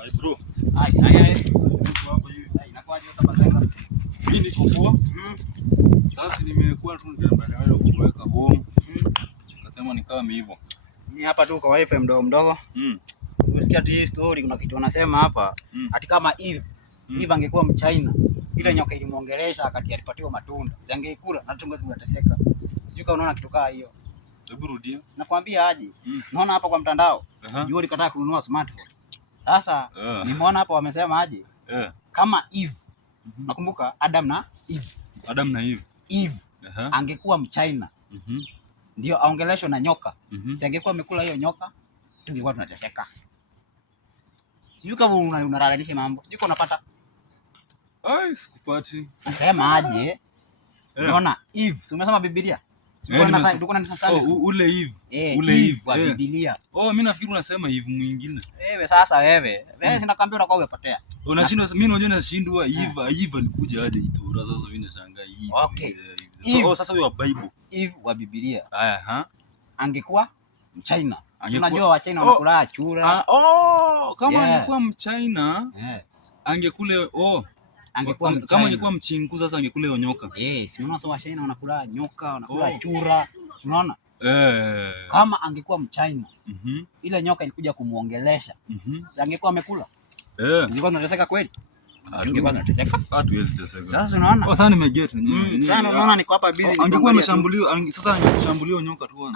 Hai bro. Hai. Inakuaje hapa baba? Mimi niko poa. Sasa nimekuwa tu ndio kuweka home. Akasema nikawa hivyo. Mimi hapa tu kwa wifi mdogo. Umesikia hii story, kuna kitu wanasema hapa. Ati kama Eve angekuwa Mchina, ile nyoka ilimuongelesha akati alipatiwa matunda. Zangekula na tungeteseka. Sijui kama unaona kitu kaa hiyo. Hebu rudia. Nakwambia aje. Naona hapa kwa mtandao. Jua likataa kununua smartphone. Sasa nimeona hapa wamesema aje? Kama Eve. Nakumbuka Adam na Eve. Eve angekuwa Mchina. Ndio aongeleshwe na nyoka. Si angekuwa amekula hiyo nyoka, tungekuwa tunateseka. Sijui kama unaraganisha mambo. Sijui unapata. Ai, sikupati. Nasema aje? Unaona Eve, si umesoma Biblia? Ule Eve wa Biblia. Mimi nafikiri unasema Eve mwingine. Sasa wewe sinakwambia unakuwa umepotea. Unashindwa, mimi unajua nashindwa Eve alikuja aje Itura, sasa mimi nashangaa Eve. Okay. Sasa huyo wa Bible. Eve wa Biblia. Angekuwa Mchina. Unajua wa China wanakula chura. Kama angekuwa Mchina, angekule kama angekuwa mchinku sasa angekule hiyo nyoka. Si unaona wa China wanakula nyoka, wanakula chura. Unaona? Kama angekuwa Mchina, ile nyoka ilikuja kumuongelesha. Si angekuwa amekula? Ingekuwa tunateseka kweli? Ingekuwa tunateseka? Hatuwezi teseka. Sasa unaona? Sasa nimeget. Sasa unaona niko hapa busy. Angekuwa ameshambuliwa, sasa angeshambuliwa nyoka tu.